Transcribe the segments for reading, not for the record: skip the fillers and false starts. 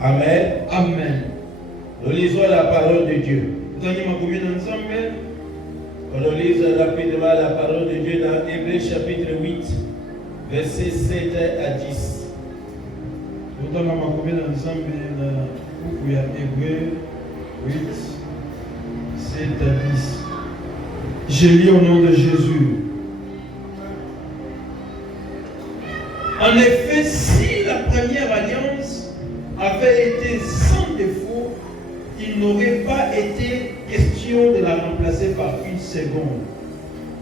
Amen. Amen. Nous lisons la parole de Dieu. On lise rapidement la parole de Dieu dans Hébreux chapitre 8, versets 7 à 10. Je lis au nom de Jésus. En effet, si la première alliance avait été sans défaut, il n'aurait pas été question de la remplacer par une seconde.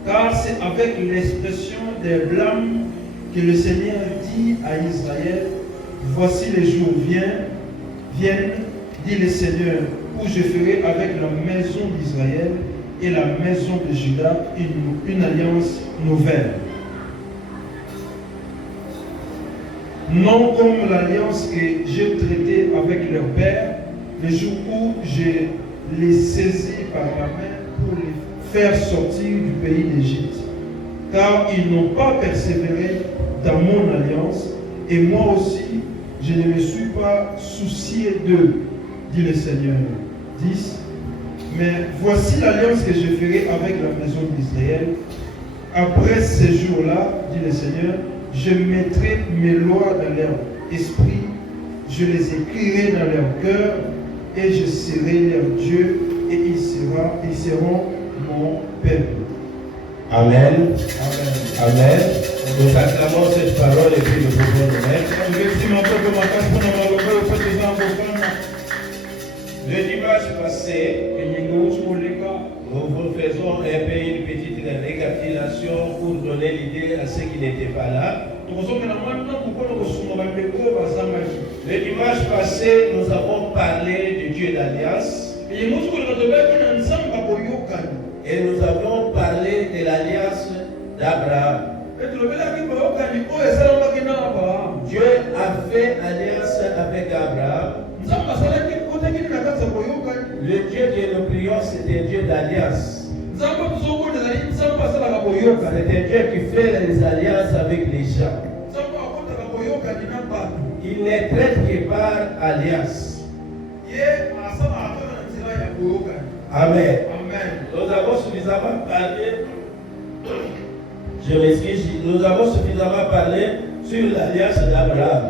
Car c'est avec l'expression des blâmes que le Seigneur dit à Israël, voici les jours viennent, dit le Seigneur, où je ferai avec la maison d'Israël et la maison de Juda une alliance nouvelle. Non comme l'alliance que j'ai traitée avec leur père, le jour où je les saisis par la main pour les faire sortir du pays d'Égypte. Car ils n'ont pas persévéré dans mon alliance, et moi aussi, je ne me suis pas soucié d'eux, dit le Seigneur. 10. Mais voici l'alliance que je ferai avec la maison d'Israël. Après ces jours-là, dit le Seigneur, je mettrai mes lois dans leur esprit, je les écrirai dans leur cœur, et je serai leur Dieu, et ils seront mon peuple. Amen. Amen. Amen. Nous acclamons cette parole et puis nous pouvons nous mettre. Le dimanche passé, nous vous faisons un peu une petite récapitulation pour donner l'idée à ceux qui n'étaient pas là. Le dimanche passé, nous avons parlé du Dieu d'Alliance. Et nous avons parlé de l'alliance d'Abraham. Dieu a fait alliance avec Abraham. Le Dieu que nous prions, c'est un Dieu d'alliance. C'est un Dieu qui fait les alliances avec les gens. Il ne traite que par alliance. Amen. Nous avons suffisamment parlé. Je m'excuse. Nous avons suffisamment parlé sur l'alliance d'Abraham.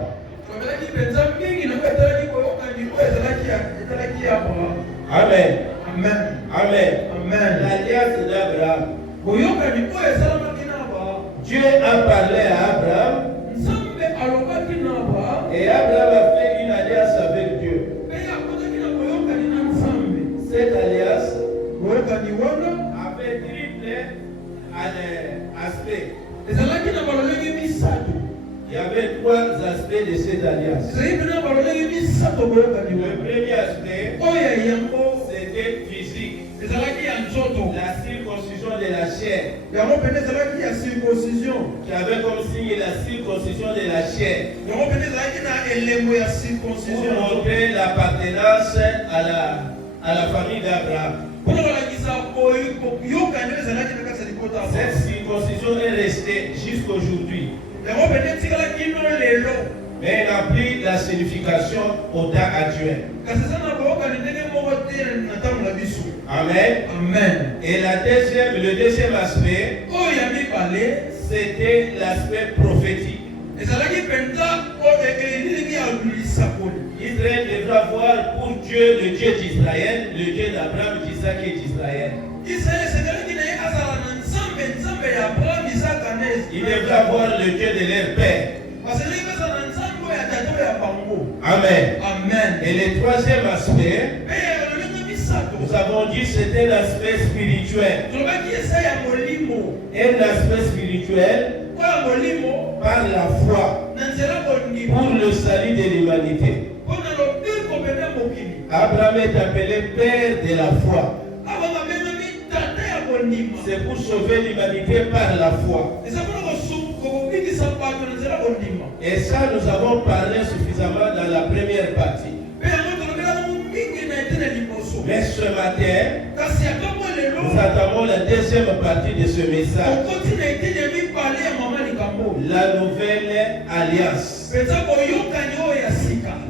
Amen. Amen. Amen. Amen. L'alliance d'Abraham. Dieu a parlé à Abraham. Et Abraham a fait une alliance avec Dieu. Cette alliance avait triple aspects. Il y avait trois aspects de cette alliance. Le premier aspect, c'était physique. La circoncision de la chair. Qui avait comme signe la circoncision de la chair. Pour montrer l'appartenance à la famille d'Abraham. Cette circoncision est restée jusqu'aujourd'hui. Mais elle a pris la signification au temps actuel. Amen. Amen. Et le deuxième aspect, c'était l'aspect prophétique. Israël devra voir pour Dieu, le Dieu d'Israël, le Dieu d'Abraham, d'Isaac et d'Israël. Il devra voir le Dieu de leur père. Amen. Amen. Et le troisième aspect, nous avons dit c'était l'aspect spirituel. Et l'aspect spirituel par la foi pour le salut de l'humanité. Abraham est appelé père de la foi. C'est pour sauver l'humanité par la foi. Et ça, nous avons parlé suffisamment dans la première partie. Mais ce matin, nous attendons la deuxième partie de ce message. La nouvelle alliance.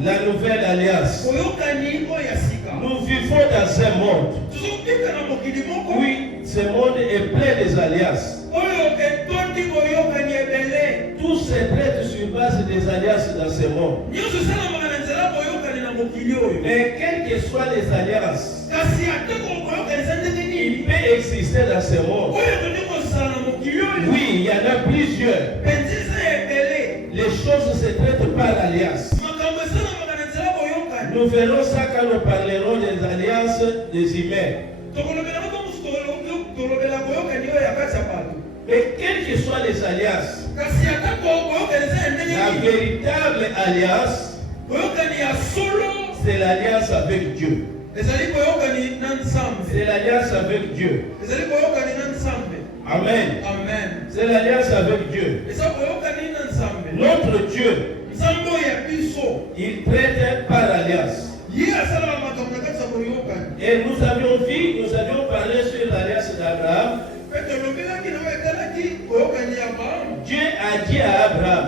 La nouvelle alliance. boyokani oyo ya sika Nous vivons dans un monde. tozobika na mokili moko Oui, ce monde est plein des alliances. oyo etondi boyokani ebele Tout se traite sur base des alliances dans ce monde. nyonso esalamaka na nzela boyokani na mokili oyo Mais quelles que soient les alliances, kasi ate boyokanisa ndenge il nini peut exister dans ce monde. oyo tondi kosala na mokili oyo Oui, il y en a plusieurs. penzi eza ebele Les choses se traitent par alliance. makambo esalamaka na nzela boyokani Nous verrons ça quand nous parlerons des alliances des humains. tokolobelaka to mosu tolobela boyokani oyo ya kati ya bato Mais quelles que soient les alliances, kasi ata boyokanisa ya ndenge la nini véritable alliance, boyokani ya solo c'est l'alliance avec Dieu. ezali boyokani na nzambe C'est l'alliance avec Dieu. ezali boyokani na nzambe Amen. amen C'est l'alliance avec Dieu. eza boyokani na nzambe Notre Dieu, nzambe oyo ya biso il traite par alliance. ye asalaka makambo na kati ya boyokani Et nous avions parlé sur l'alliance d'Abraham. mpe tolobelaki na oyo etalaki boyokani ya abrahamu Dieu a dit à Abraham,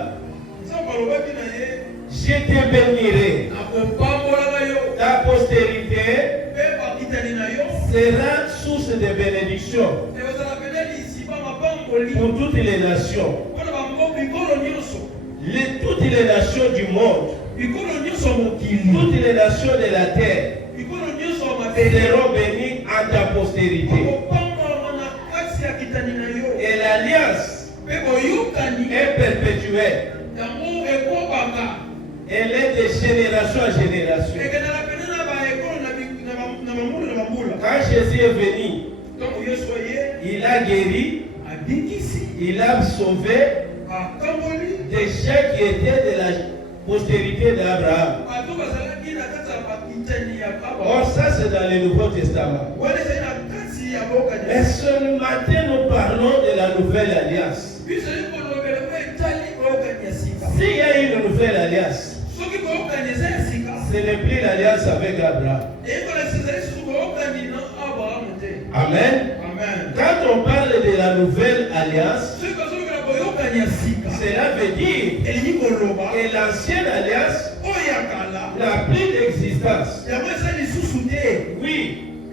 nzambe alobaki na ye je te bénirai. akopambolaka yo Ta postérité mpe bakitani na yo sera source de bénédiction ekozala pene lisiba mapamboli pour toutes les nations. mpona bikolo nyonso Toutes les nations du monde, bikolo nyonso ya mokili toutes les nations de la terre bikolo nyonso ya mabele seront bénies en ta postérité. akopambolama na kati ya kitani na yo Et l'alliance mpe boyokani est perpétuelle. yango ekobaka Elle est de génération en génération. ekendaka pene na baekolo na bambula na bambula Quand Jésus est venu, ntango yesu aye il a guéri, abikisi il a sauvé akamboli des gens qui étaient de la postérité d'Abraham. bato bazalaki na kati ya bakitani ya baba Or, ça c'est dans le Nouveau Testament. wana ezali na kati ya bokani Mais ce matin, nous parlons de la nouvelle alliance. biso ezali kolobela oyo etali boyokani ya sika S'il y a une nouvelle alliance, soki boyokani eza ya sika ce n'est plus l'alliance avec Abraham. ekolakisa ezali susu boyokani na abrahamu te Amen. amen Quand on parle de la nouvelle alliance, soki bazolobela boyokani ya sika cela veut dire elingi koloba que l'ancienne alliance oyo ya kala n'a plus d'existence. yango eza lisusu te Oui,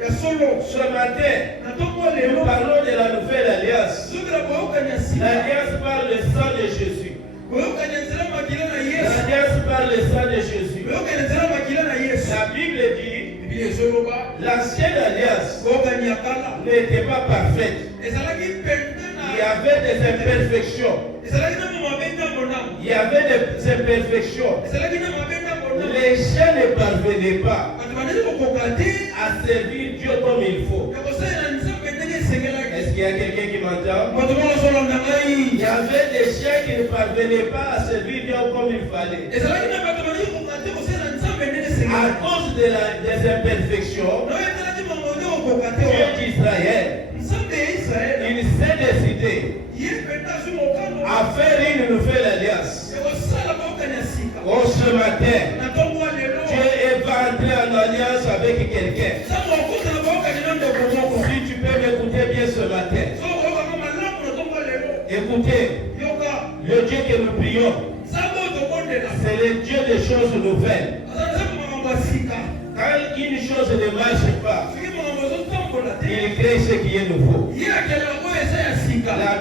ya solo ce matin, na ntongo nous lelo parlons de la nouvelle alliance. zokela boyokani ya sika L'alliance par le sang de Jésus. boyokani ya nzela makila na yesu L'alliance par le sang de Jésus. boyokani ya nzela makila na yesu La Bible dit, biblia ezoloba l'ancienne alliance boyokani ya kala n'était pas parfaite. ezalaki pende Il y avait des imperfections. ezalaki na mabe ndambo ndambo Il y avait des imperfections. ezalaki na mabe ndambo ndambo Les gens ne parvenaient pas bato bandeki kokoka te à servir Dieu comme il faut. ya kosalela nzambe ndenge esengelaki Est-ce qu'il y a quelqu'un qui m'entend? bato bazolanda ngai Il y avait des gens qui ne parvenaient pas à servir Dieu comme il fallait. ezalaki na bato bandeki kokoka te kosalela nzambe ndenge À esengelaki cause des imperfections, nayo etalaki makambo nde kokoka te Dieu d'Israël, nzambe ya israele il s'est décidé ye mpenza azwi mokano à faire une nouvelle alliance. ekosala boyokani ya sika Oh, ce matin, na ntongo ya lelo Dieu va entrer en alliance avec quelqu'un. nzambe okotela boyokani na ndeko moko Si tu peux m'écouter bien ce matin, so okokanga malamu na ntongo ya lelo écoutez, yoka le Dieu que nous prions, nzambe oyo tokondela c'est le Dieu des choses nouvelles. aza nzambe makambo ya sika Quand une chose ne marche pas, soki makambo ezotambola te il crée ce qui est nouveau. ye akelaka oyo eza ya sika La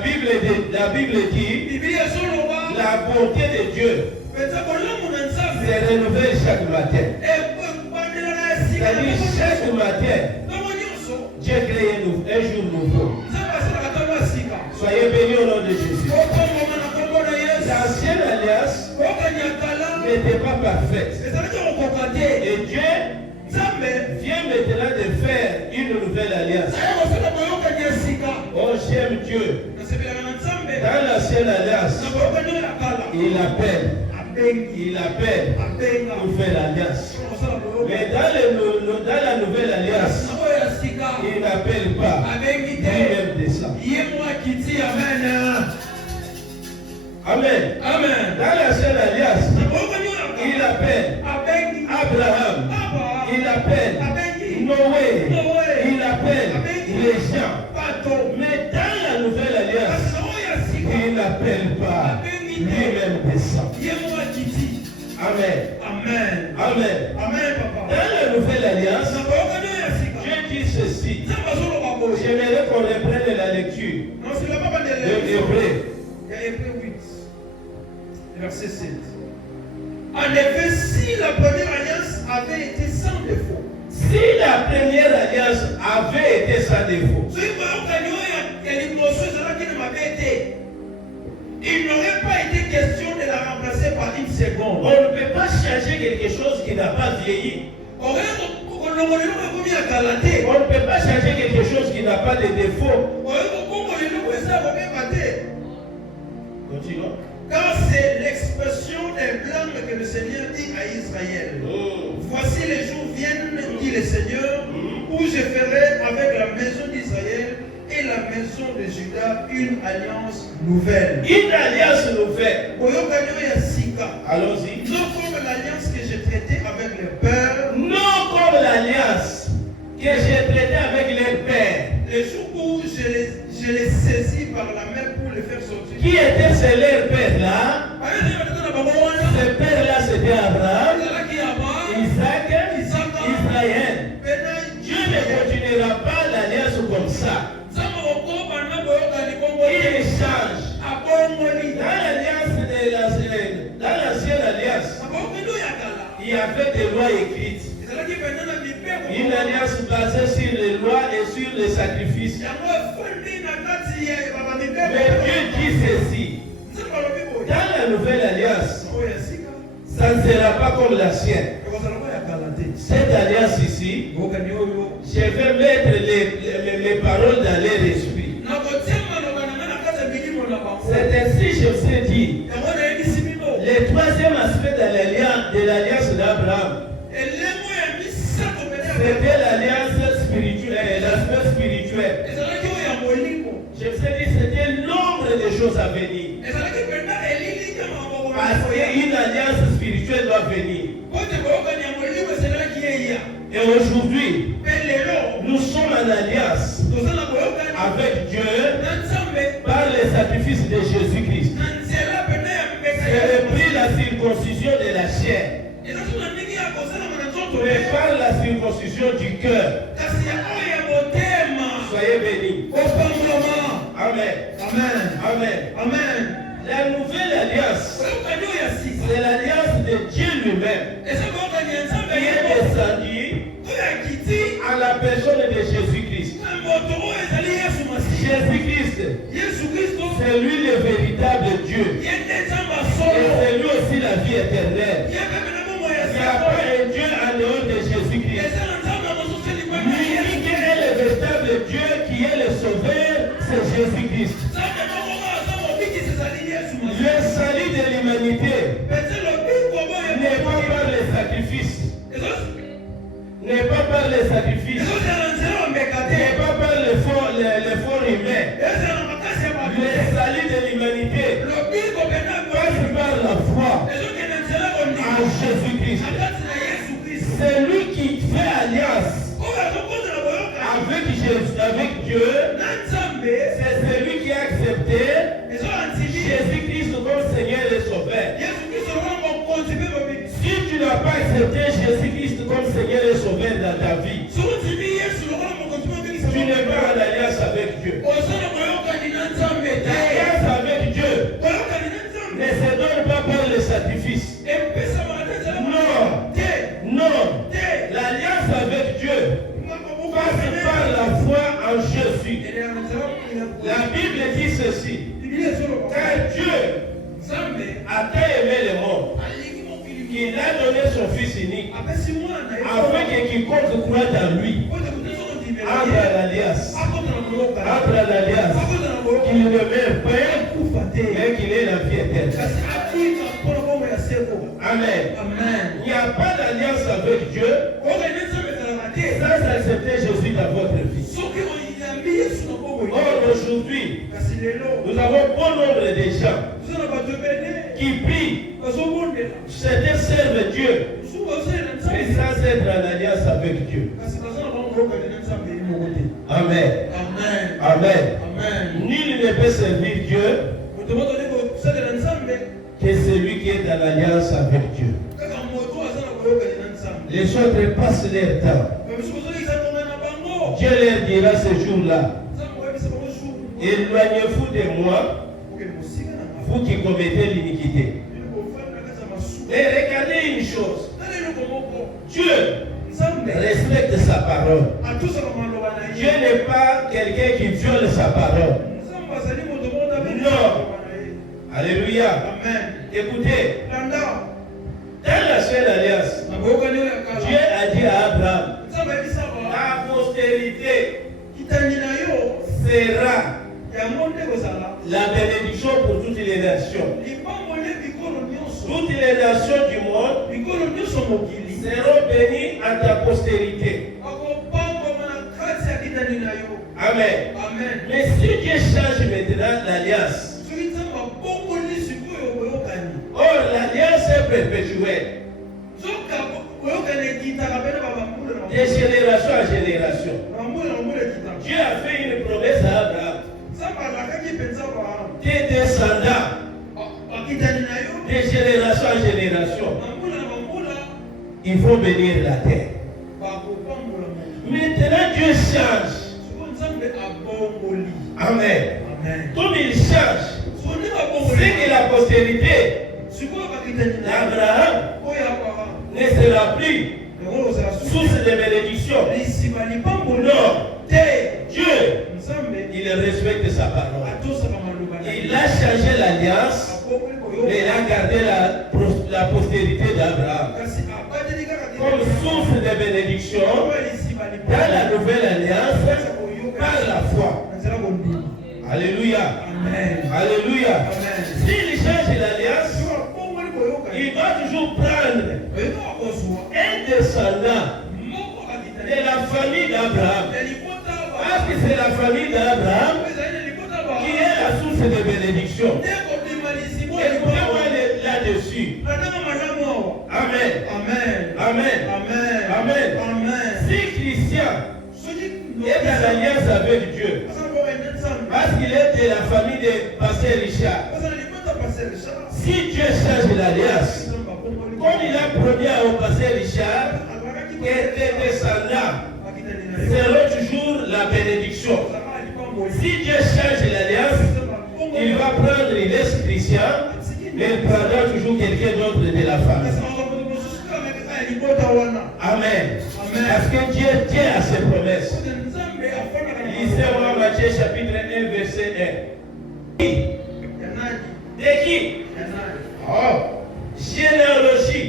Bible dit, biblia ezoloba la bonté de Dieu mpenza bolamu na nzambe se renouvelle chaque matin. ebandelaka ya sika C'est-à-dire chaque matin, ntongo nyonso Dieu crée un jour nouveau. nzambe asalaka ntango ya sika Soyez bénis au nom de Jésus. okomboma na kombo na yesu L'ancienne alliance boyokani ya kala n'était pas parfaite. ezalaki kokoka te Et Dieu nzambe vient maintenant de faire une nouvelle alliance. aya kosala boyokani ya sika Oh, j'aime Dieu. nasepelaka na nzambe Dans l'ancienne alliance, na boyokani oyo ya kala il appelle abenga nouvelle alliance. kosala Mais boyokani dans la nouvelle alliance, na oyo ya sika il n'appelle pas abengi te lui-même de ça. ye mwakiti amen Amen. amen Dans l'ancienne alliance, na boyokani oyo ya il kala appelle abengi Abraham, il appelle abengi Noé, Noé, il appelle les gens. bato Mais dans la nouvelle alliance, kasi na oyo ya sika il n'appelle pas lui-même de ça. ye mwakiti Amen. amen Amen. Amen, Dans papa. la nouvelle alliance, Na boyoka nyo ya sika. Dieu dit ceci. Nzambe azoloba boye. J'aimerais qu'on reprenne la lecture Non, c'est la papa de de l'Hébreu. Hébreu. Il y a Hébreu 8, verset 7. En effet, si la première alliance avait été sans défaut, Si la première alliance avait été sans défaut, soki boyoka nyo ya liboso ezalaki na mabe te, il n'aurait pas été question de la remplacer par une on seconde. ne peut pas changer quelque chose qui n'a pas vieilli. On On ne peut pas changer quelque chose qui n'a pas de défaut. Continuons. Car c'est l'expression des blâmes que le Seigneur dit à Israël. Voici les jours viennent, dit le Seigneur, où je ferai avec la maison d'Israël et la maison de Juda une alliance nouvelle. Une alliance nouvelle. Allons-y. Non comme l'alliance que j'ai traitée avec les pères, Non comme l'alliance que j'ai traitée avec les pères. le jour où je les saisis par la main pour les faire sortir. Qui étaient ces leurs pères là? Ces pères là c'était Abraham, Isaac, Israël. Dieu ne continuera pas l'alliance comme ça. Il change. Dans l'ancienne alliance, il y avait des lois écrites. Une alliance basée sur les lois et sur les sacrifices. Mais Dieu dit ceci. Dans la nouvelle alliance, ça ne sera pas comme la sienne. Cette alliance ici, je vais mettre les paroles dans leur esprit. C'est ainsi que je vous ai dit. Le troisième aspect de l'alliance d'Abraham, c'était l'alliance spirituelle, l'aspect spirituel. Je vous ai dit, c'était le nombre de choses à venir. Parce qu'une alliance spirituelle doit venir. Et aujourd'hui, nous sommes en alliance avec Dieu par le sacrifice de Jésus-Christ. C'est le prix de la circoncision de la chair, mais par la circoncision du cœur. Soyez bénis. Amen. Amen. Amen. La nouvelle alliance, c'est l'alliance de Dieu lui-même qui est descendu à la personne de Jésus-Christ. Jésus-Christ, c'est lui le véritable Dieu. Et c'est lui aussi la vie éternelle. Il n'y a pas un Dieu en dehors de Jésus-Christ. L'unique et le véritable Dieu qui est le sauveur, c'est Jésus-Christ. Le salut de l'humanité n'est pas par les sacrifices. N'est pas par les sacrifices. N'est pas par l'effort humain. Le salut de l'humanité passe par la foi en Jésus-Christ. C'est lui qui fait alliance avec Dieu. C'est celui qui a accepté Jésus-Christ comme Seigneur et Sauveur. Si tu n'as pas accepté Jésus-Christ comme Seigneur et Sauveur dans ta vie, tu n'es pas en alliance avec Dieu. L'alliance avec Dieu ne se donne pas par le sacrifice. Non. L'alliance avec Dieu passe par la foi en Jésus. La Bible dit ceci. Car Dieu a tant aimé le monde qu'il a donné son Fils unique afin que quiconque croit en lui entre à l'alliance, qu'il ne meurt pas mais qu'il ait la vie éternelle. Amen. Il n'y a pas d'alliance avec Dieu sans accepter Jésus dans votre vie. Or aujourd'hui, nous avons bon nombre de gens qui prient, certains servent Dieu, mais sans être en alliance avec Dieu. Amen. Nul ne peut servir Dieu que celui qui est en alliance avec Dieu. Les autres passent leur temps. Dieu leur dira ce jour-là, éloignez-vous de moi, vous qui commettez l'iniquité. Mais regardez une chose, Dieu respecte sa parole. Dieu n'est pas quelqu'un qui viole sa parole. Non. Alléluia. Amen. Écoutez, dans la seule alliance, Dieu a dit à Abraham, ta postérité sera la bénédiction pour toutes les nations. Toutes les nations du monde seront bénies à ta postérité. Amen. Amen. Mais si Dieu change maintenant l'alliance, or l'alliance est perpétuelle, de génération en génération. Dieu a fait une promesse à Abraham. Tes descendants, de génération en génération, ils vont bénir la terre. Maintenant Dieu change. Amen. Comme il change, c'est que la postérité d'Abraham ne sera plus source de bénédiction. Non. Dieu, il respecte sa parole. Il a changé l'alliance, mais il a gardé la postérité d'Abraham comme source de bénédiction dans la nouvelle alliance par la foi. Alléluia. Amen. Alléluia. Amen. S'il change l'alliance, il va toujours prendre un descendant de la famille d'Abraham. Parce que c'est la famille d'Abraham qui est la source de bénédiction. Écoutez-moi là-dessus. Amen. Amen. Amen. Amen. Amen. Amen. Si Christian est dans l'alliance avec Dieu, parce qu'il est de la famille de Pasteur Richard, si Dieu change l'alliance, comme il a promis au Pasteur Richard, que tes descendants seront toujours la bénédiction. Si Dieu change l'alliance, il va prendre les chrétiens, mais il prendra toujours quelqu'un d'autre de la famille. Amen. Parce que Dieu tient à ses promesses. Lisez-moi Matthieu chapitre 1, verset 1. De qui? Oh, généalogie.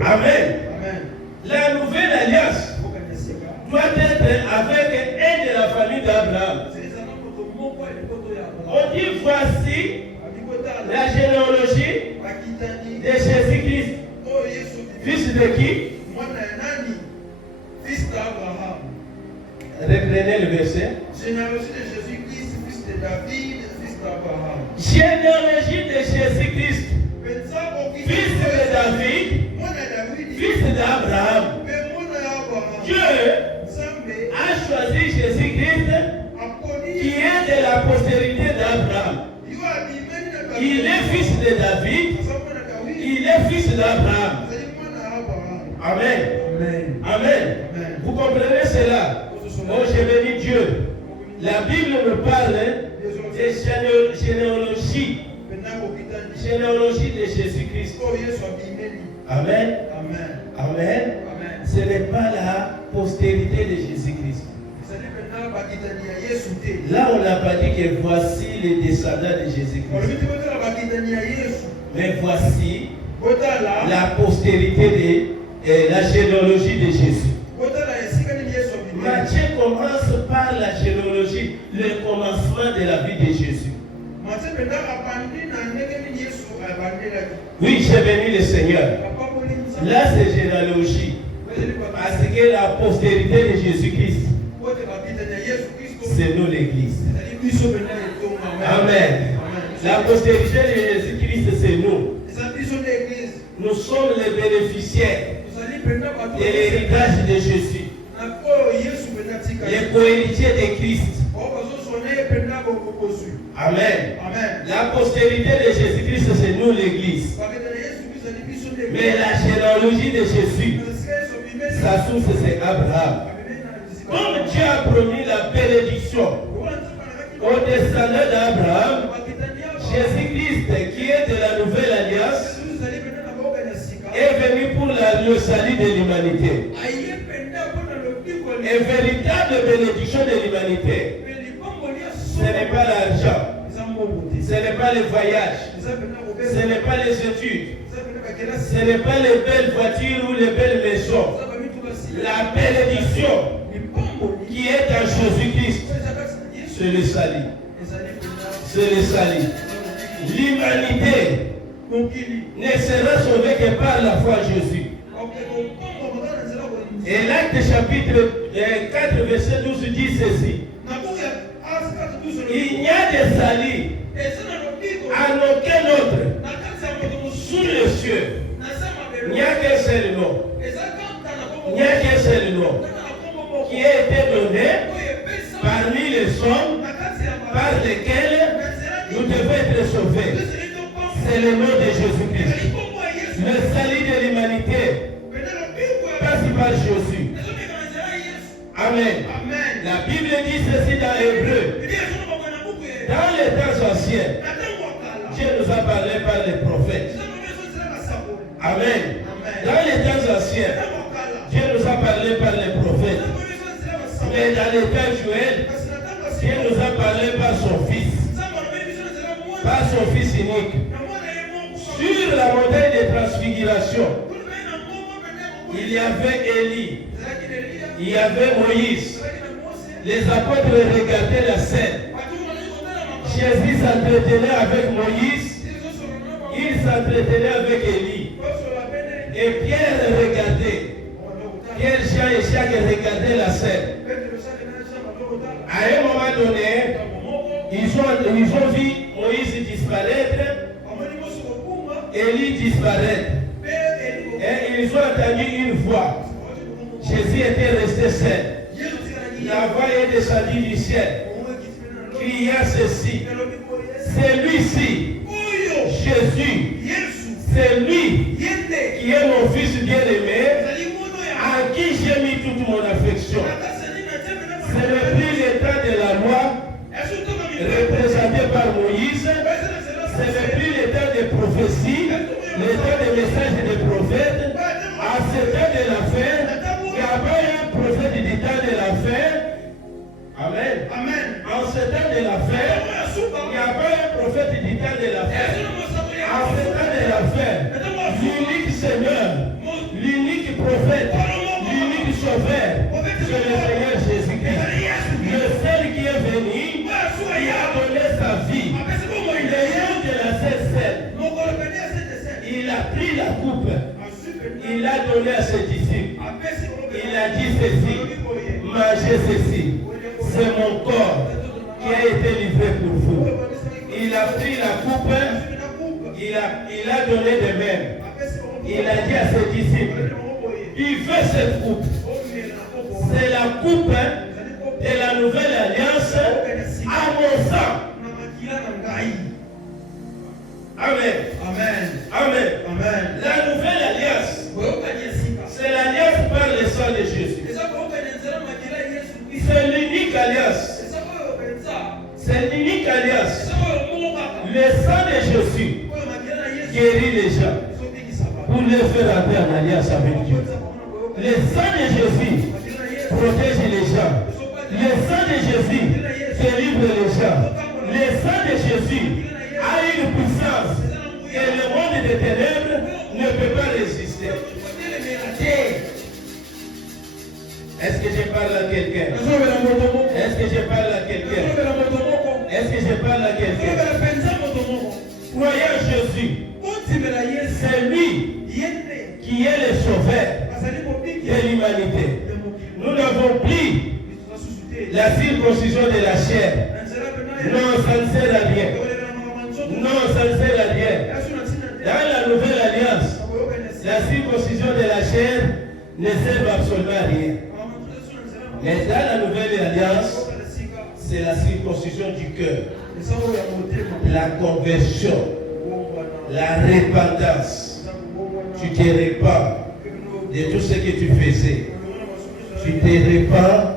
Amen. La nouvelle alliance doit être avec un de la famille d'Abraham. On dit voici la généalogie de Jésus-Christ. Fils de qui? Fils d'Abraham. Reprenez le verset. Généalogie de Jésus-Christ, fils de David, fils d'Abraham. Généalogie de Jésus-Christ, fils de David, fils d'Abraham. Dieu a choisi Jésus-Christ qui est de la postérité d'Abraham. Il est fils de David, il est fils d'Abraham. Amen. Amen. Amen. Vous comprenez cela? Oh, je bénis Dieu. La Bible me parle de généalogie. Généalogie de Jésus-Christ. Amen. Amen. Ce n'est pas la postérité de Jésus-Christ. Là, on n'a pas dit que voici les descendants de Jésus-Christ. Mais voici la postérité de la généalogie de Jésus. Matthieu commence par la généalogie, le commencement de la vie de Jésus. Oui, j'ai béni le Seigneur. Là, c'est généalogie. Parce que la postérité de Jésus-Christ, c'est nous l'Église. Amen. La postérité de Jésus-Christ, c'est nous. Nous sommes les bénéficiaires de l'héritage de Jésus. Les co-héritiers de Christ. Amen. La postérité de Jésus-Christ, c'est nous l'Église. Mais la généalogie de Jésus, sa source c'est Abraham. Comme Dieu a promis la bénédiction aux descendants d'Abraham, Jésus-Christ, qui est de la nouvelle alliance, est venu pour le salut de l'humanité. Une véritable bénédiction de l'humanité. Ce n'est pas l'argent, ce n'est pas le voyage, ce n'est pas les études, ce n'est pas les belles voitures ou les belles maisons. La bénédiction qui est en Jésus-Christ, c'est le salut. C'est le salut. L'humanité ne sera sauvée que par la foi en Jésus. Et l'Acte chapitre 4, verset 12 dit ceci. Il n'y a de salut à aucun autre sous les cieux. Il n'y a qu'un seul nom. Il n'y a qu'un seul nom qui a été donné parmi les hommes par lesquels nous devons être sauvés. C'est le nom de Jésus-Christ. Le salut de l'humanité passe par Jésus. Amen. La Bible dit ceci dans Hébreu. Dans les temps anciens, Dieu nous a parlé par les prophètes. Amen. Dans les temps anciens, Dieu nous a parlé par les prophètes. Mais dans les temps Joël, Dieu nous a parlé par son Fils. Par son Fils unique. Sur la montagne de transfiguration, il y avait Élie. Il y avait Moïse. Les apôtres regardaient la scène. Jésus s'entretenait avec Moïse. Il s'entretenait avec Élie. Et Pierre regardait. Pierre, Jean et Jacques regardaient la scène. À un moment donné, ils ont vu Moïse disparaître, Élie disparaître. Et ils ont entendu une voix. Jésus était resté seul. La voix est descendue du ciel. Criant ceci. C'est lui-ci. Jésus. C'est lui qui est mon fils bien-aimé, à qui j'ai mis toute mon affection. Ce n'est plus l'état de la loi représenté par Moïse. Ce n'est plus l'état des prophéties, l'état des messages des prophètes. À ce temps de la fin, il n'y a pas un prophète du temps de la fin. Amen. En ce temps de la fin, il n'y a pas un prophète du temps de la fin. En ce temps de la fin, l'unique Seigneur, l'unique prophète, l'unique sauveur, c'est le Seigneur Jésus-Christ. Le seul qui est venu, qui a donné sa vie. Le nom de la Sainte, il a pris la coupe, il l'a donné à ses disciples. Il a dit ceci, mangez ceci, c'est mon corps qui a été livré pour vous. Il a pris la coupe, il a donné de même. Il a dit à ses disciples, buvez cette coupe. C'est la coupe de la nouvelle alliance à mon sang. Amen. La nouvelle alliance, c'est l'alliance par le sang de Jésus. C'est l'unique alliance. C'est l'unique alliance. Le sang de Jésus guérit les gens pour les faire entrer en alliance avec Dieu. Le sang de Jésus protège les gens. Le sang de Jésus délivre les gens. Le sang de Jésus a une puissance que le monde des ténèbres ne peut pas résister. Est-ce que je parle à quelqu'un? Est-ce que je parle à quelqu'un? Est-ce que je parle à quelqu'un? Croyez en Jésus. C'est lui qui est le sauveur de l'humanité. Nous n'avons plus la circoncision de la chair. Non, ça ne sert à rien. Non, ça ne sert à rien. Dans la nouvelle alliance, la circoncision de la chair ne sert absolument à rien. Mais dans la nouvelle alliance, c'est la circoncision du cœur, la conversion, la repentance Tu te répands de tout ce que tu faisais. Tu te répands.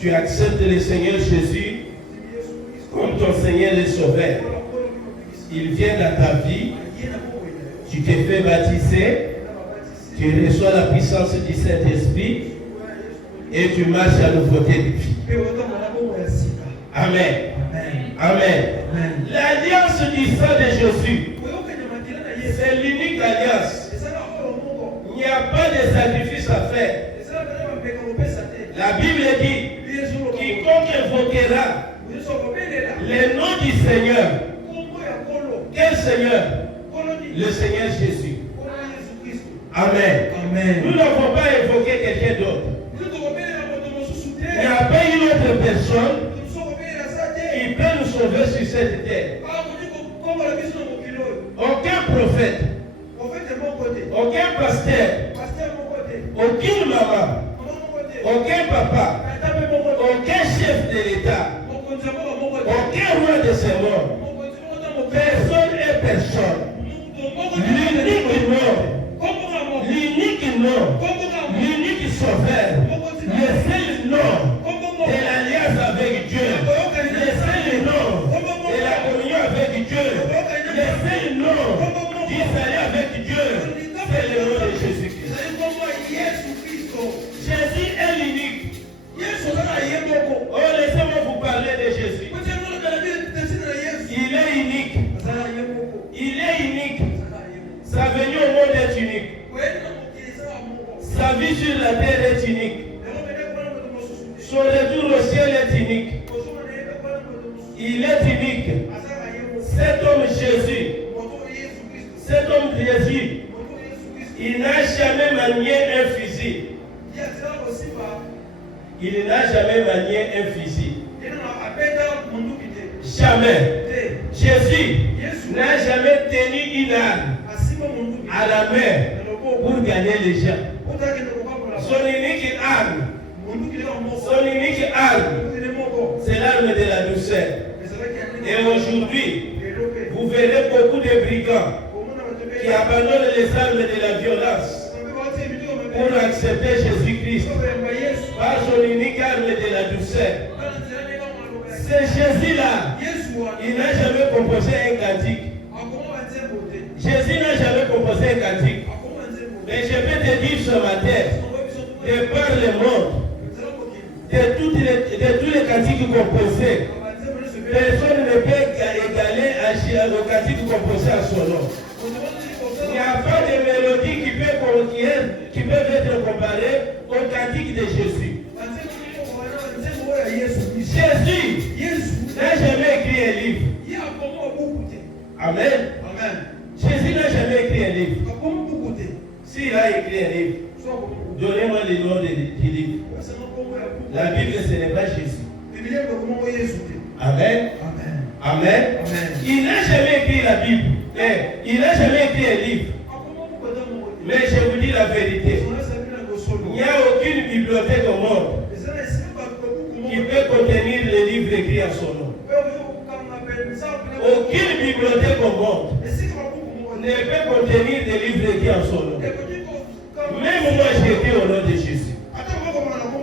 Tu acceptes le Seigneur Jésus comme ton Seigneur et Sauveur. Il vient dans ta vie. Tu te fais baptiser. Tu reçois la puissance du Saint-Esprit. Et tu marches à nouveauté de vie. Amen. Amen. L'alliance du sang de Jésus, c'est l'unique alliance. Il n'y a pas de sacrifice à faire. La Bible dit, quiconque invoquera le nom du Seigneur. Quel Seigneur? Le Seigneur Jésus. Amen. Nous n'avons pas évoqué quelqu'un d'autre. Il n'y a pas une autre personne qui peut nous sauver sur cette terre. Aucun prophète, aucun pasteur, aucune maman, aucun papa, aucun chef de l'État, aucun roi de ce monde, personne et personne. L'unique nom, l'unique sauveur, le seul nom de l'alliance avec Dieu, le seul nom de la communion avec Dieu, le seul nom du salut avec Dieu, c'est le nom de Jésus-Christ. Jésus est l'unique. Oh, laissez-moi vous parler de Jésus. Il est unique. Il est unique. Sa venue au monde est unique. Sa vie sur la terre est unique. Son retour au ciel est unique. Il est unique. Cet homme Jésus, cet homme Jésus, il n'a jamais manié un fusil. Il n'a jamais manié un fusil. Jamais. Jésus n'a jamais tenu une arme à la main pour gagner les gens. Son unique arme, c'est l'arme de la douceur. Et aujourd'hui, vous verrez beaucoup de brigands qui abandonnent les armes de la violence pour accepter Jésus-Christ par son unique arme de la douceur. C'est Jésus-là, il n'a jamais composé un cantique. Jésus n'a jamais composé un cantique. Mais je vais te dire ce matin, de par le monde, de tous les cantiques composés, personne ne peut égaler au cantique composé à son nom. Il n'y a pas de mélodie qui peut être comparée au cantique de Jésus. Jésus n'a jamais écrit un livre. Amen. Jésus n'a jamais écrit un livre. S'il a écrit un livre, donnez-moi le nom du livre. La Bible, ce n'est pas Jésus. Amen. Amen. Il n'a jamais écrit la Bible. Il n'a jamais écrit un livre. Mais je vous dis la vérité. Il n'y a aucune bibliothèque au monde qui peut contenir les livres écrits à son nom. Aucune bibliothèque au monde ne peut contenir des livres écrits à son nom. Même moi j'écris au nom de Jésus.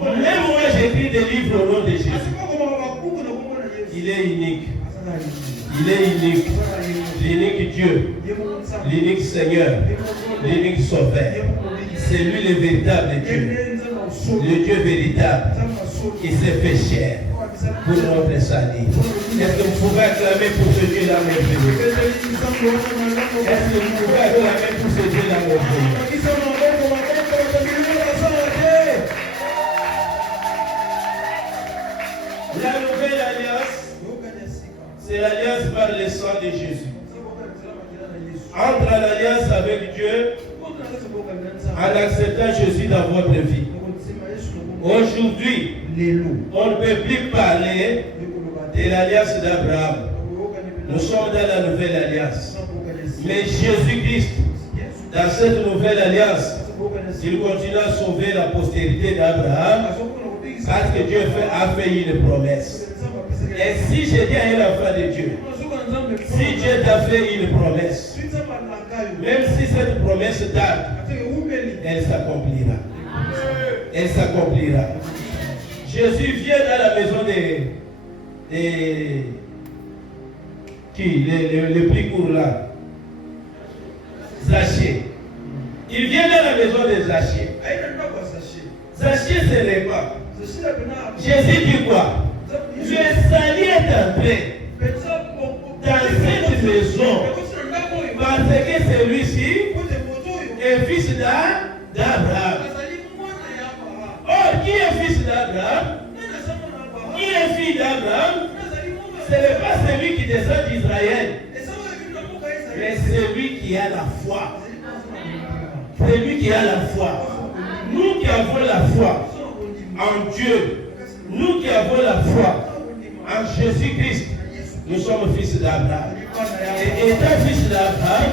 Même moi j'écris des livres au nom de Jésus. Il est unique. Il est unique. L'unique Dieu. L'unique Seigneur. L'unique Sauveur. C'est lui le véritable Dieu. Le Dieu véritable qui s'est fait chair pour notre salut. Est-ce que vous pouvez acclamer pour ce Dieu-là, mon Dieu? Est-ce que vous pouvez acclamer pour ce Dieu-là, mon Dieu? La nouvelle alliance, c'est l'alliance par le sang de Jésus. Entre en alliance avec Dieu en acceptant Jésus dans votre vie. Aujourd'hui, on ne peut plus parler de l'alliance d'Abraham. Nous sommes dans la nouvelle alliance. Mais Jésus-Christ, dans cette nouvelle alliance, il continue à sauver la postérité d'Abraham parce que Dieu a fait une promesse. Et si je dis à un enfant de Dieu, si Dieu t'a fait une promesse, même si cette promesse date, elle s'accomplira. Elle s'accomplira. Jésus vient dans la maison les plus courts là. Zachée. Il vient dans la maison de Zachée. Zachée se répand. Jésus dit quoi? Le salut est entré dans cette maison parce que celui-ci est fils d'Abraham. Or, qui est fils d'Abraham? Qui est fils d'Abraham? Ce n'est pas celui qui descend d'Israël, mais celui qui a la foi. Celui qui a la foi. Nous qui avons la foi en Dieu, nous qui avons la foi en Jésus-Christ, nous sommes fils d'Abraham. Et étant fils d'Abraham,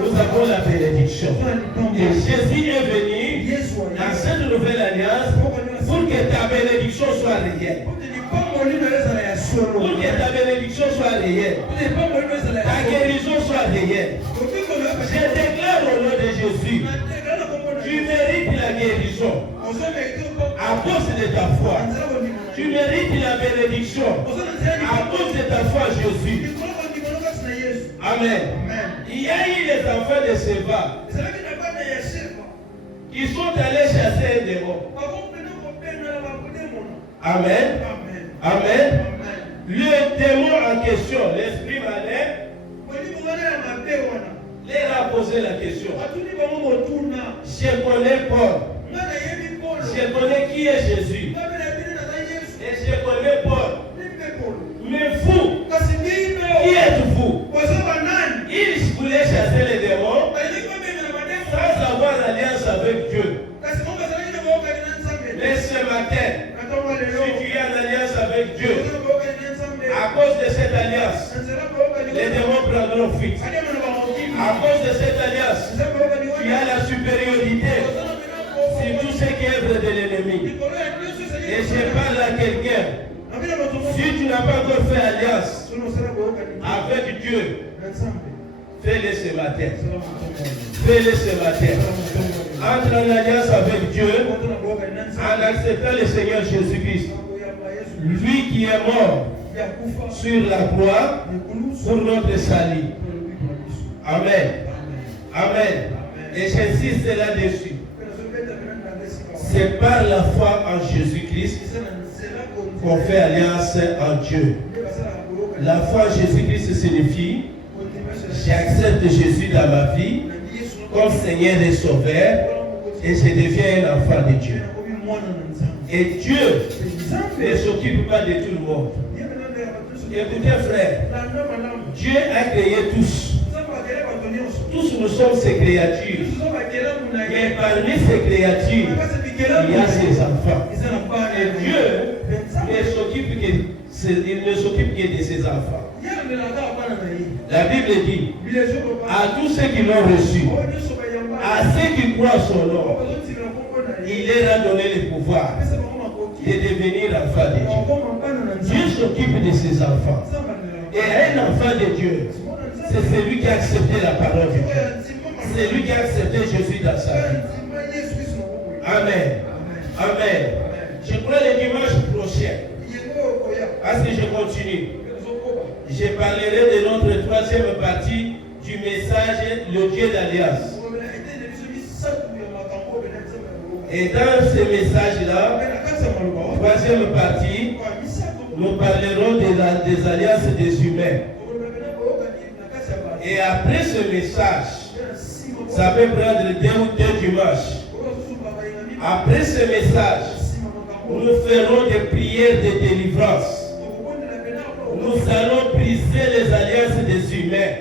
nous avons la bénédiction. Et Jésus est venu dans cette nouvelle alliance pour que ta bénédiction soit réelle. Pour que ta bénédiction soit réelle. Ta guérison soit réelle. Je déclare au nom de Jésus, tu mérites la guérison à cause de ta foi. Tu mérites la bénédiction à cause de ta foi, Jésus. Amen. Il y a eu les enfants de Séva qui sont allés chasser un démon. Amen. Amen. Le démon en question, l'esprit malin, leur a posé la question. Je connais Paul. Je connais qui est Jésus. Et je connais Paul. Mais vous, qui êtes-vous? Il voulait chasser les démons sans avoir alliance avec Dieu. Mais ce matin, si tu es en alliance avec Dieu, à cause de cette alliance, les démons prendront fuite. À cause de cette alliance, tu as la supériorité sur tout ce qui est œuvre de l'ennemi. Et je parle à quelqu'un. Si tu n'as pas encore fait alliance avec Dieu, fais-le ce matin. Fais-le ce matin. Entre en alliance avec Dieu en acceptant le Seigneur Jésus-Christ. Lui qui est mort sur la croix pour notre salut. Amen. Amen. Et j'insiste là-dessus. C'est par la foi en Jésus-Christ qu'on fait alliance en Dieu. La foi en Jésus-Christ signifie j'accepte Jésus dans ma vie comme Seigneur et Sauveur et je deviens un enfant de Dieu. Et Dieu ne s'occupe pas de tout le monde. Écoutez frère, Dieu a créé tous. Tous nous sommes ses créatures. Mais parmi ces créatures, il y a ses enfants. Et Dieu ne s'occupe que de ses enfants. La Bible dit à tous ceux qui l'ont reçu, à ceux qui croient son nom, il leur a donné le pouvoir de devenir enfants de Dieu. Dieu s'occupe de ses enfants. Et un enfant de Dieu, c'est celui qui a accepté la parole de Dieu. C'est lui qui a accepté Jésus dans sa vie. Amen. Amen. Je prends le dimanche prochain. Ainsi je continue. Je parlerai de notre troisième partie du message, le Dieu d'alliance. Et dans ce message-là, troisième partie, nous parlerons des alliances des humains. Et après ce message, ça peut prendre 2 ou 2 dimanches. Après ce message, nous ferons des prières de délivrance. Nous allons briser les alliances des humains.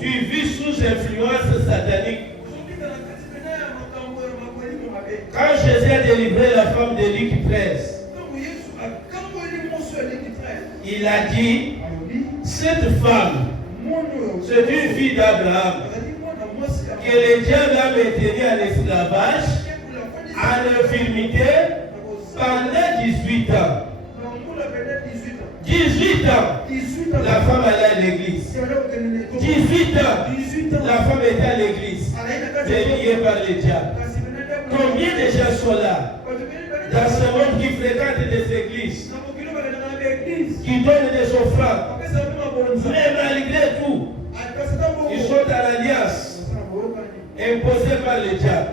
Tu vis sous influence satanique. Quand Jésus a délivré la femme de Luc 13, il a dit, cette femme, c'est une fille d'Abraham, que le diable a maintenue en esclavage, en infirmité, pendant 18 ans. 18 ans, 18 ans, la femme allait à l'église. 18 ans, la femme était à l'église. Déliée par les diables. Combien de gens sont là dans ce monde qui fréquentent des églises, qui donnent des offrandes, mais malgré tout, ils sont dans l'alliance imposée par les diables.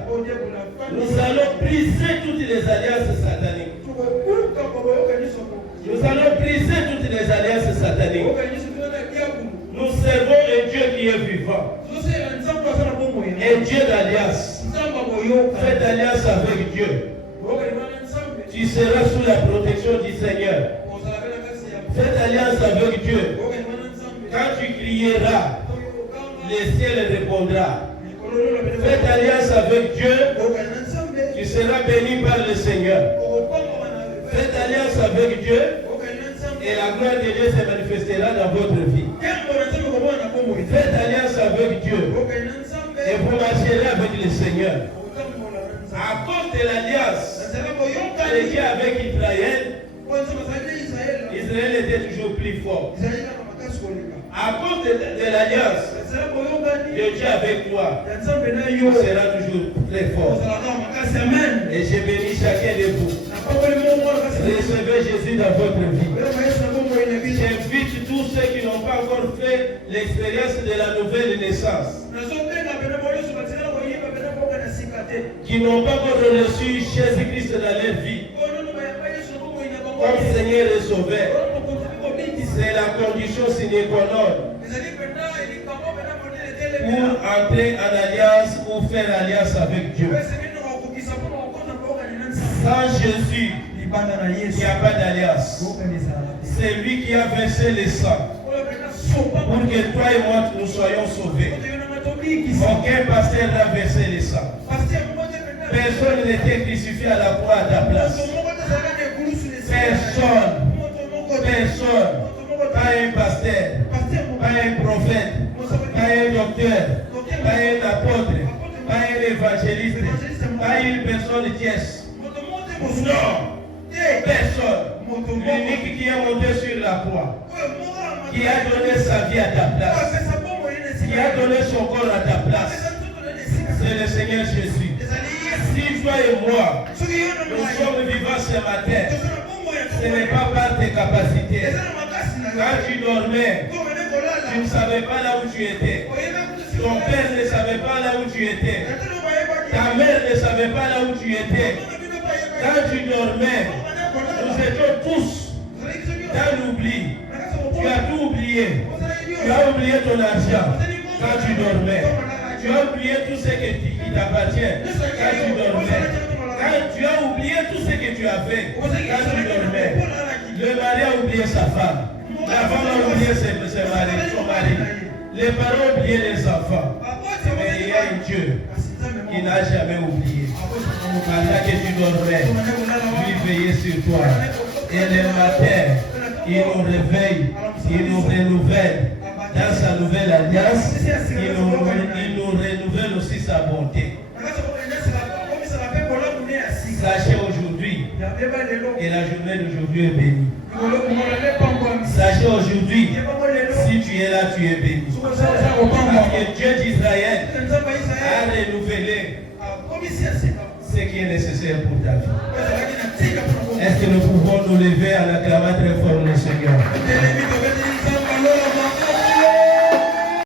Nous allons briser toutes les alliances sataniques. Nous allons briser toutes les alliances sataniques. Nous servons un Dieu qui est vivant. Un Dieu d'alliance. Faites alliance avec Dieu. Tu seras sous la protection du Seigneur. Faites alliance avec Dieu. Quand tu crieras, le ciel répondra. Faites alliance avec Dieu. Tu seras béni par le Seigneur. Faites alliance avec Dieu. Et la gloire de Dieu se manifestera dans votre vie. Faites alliance avec Dieu. Et vous marcherez avec le Seigneur. À cause de l'alliance de Dieu avec Israël, Israël était toujours plus fort. À cause de l'alliance de Dieu avec toi, tu seras toujours très fort. Et je bénis chacun de vous. Recevez Jésus dans votre vie. J'invite tous ceux qui n'ont pas encore fait l'expérience de la nouvelle naissance, qui n'ont pas encore reçu Jésus-Christ dans leur vie comme Seigneur et Sauveur. C'est la condition sine qua non pour entrer en alliance, pour faire alliance avec Dieu. Sans Jésus, il n'y a pas d'alliance. C'est lui qui a versé le sang pour que toi et moi nous soyons sauvés. Aucun pasteur n'a versé le sang. Personne n'était crucifié à la croix à ta place. Personne. Pas un pasteur, pas un prophète, pas un docteur, pas un apôtre, pas un évangéliste, pas une personne tierce. Non, personne. L'unique qui est monté sur la croix, qui a donné sa vie à ta place, qui a donné son corps à ta place, c'est le Seigneur Jésus. Si toi et moi, nous sommes vivants ce matin, ce n'est pas par tes capacités. Quand tu dormais, tu ne savais pas là où tu étais. Ton père ne savait pas là où tu étais. Ta mère ne savait pas là où tu étais. Quand tu dormais, nous étions tous dans l'oubli. Tu as tout oublié. Tu as oublié ton argent quand tu dormais. Tu as oublié tout ce qui t'appartient quand tu dormais. Quand tu as oublié tout ce que tu as fait quand tu dormais. Le mari a oublié sa femme. La femme a oublié son mari. Les parents ont oublié les enfants. Mais il y a un Dieu qui n'a jamais oublié. Pendant que tu dormais, lui veillait sur toi. Et le matin, il nous réveille, il nous renouvelle dans sa nouvelle alliance. Il nous renouvelle aussi sa bonté. Sachez aujourd'hui que la journée d'aujourd'hui est bénie. Sachez aujourd'hui, si tu es là, tu es béni. Parce que Dieu d'Israël a renouvelé ce qui est nécessaire pour ta vie. Est-ce que nous pouvons nous lever à l'acclamation très fort le Seigneur?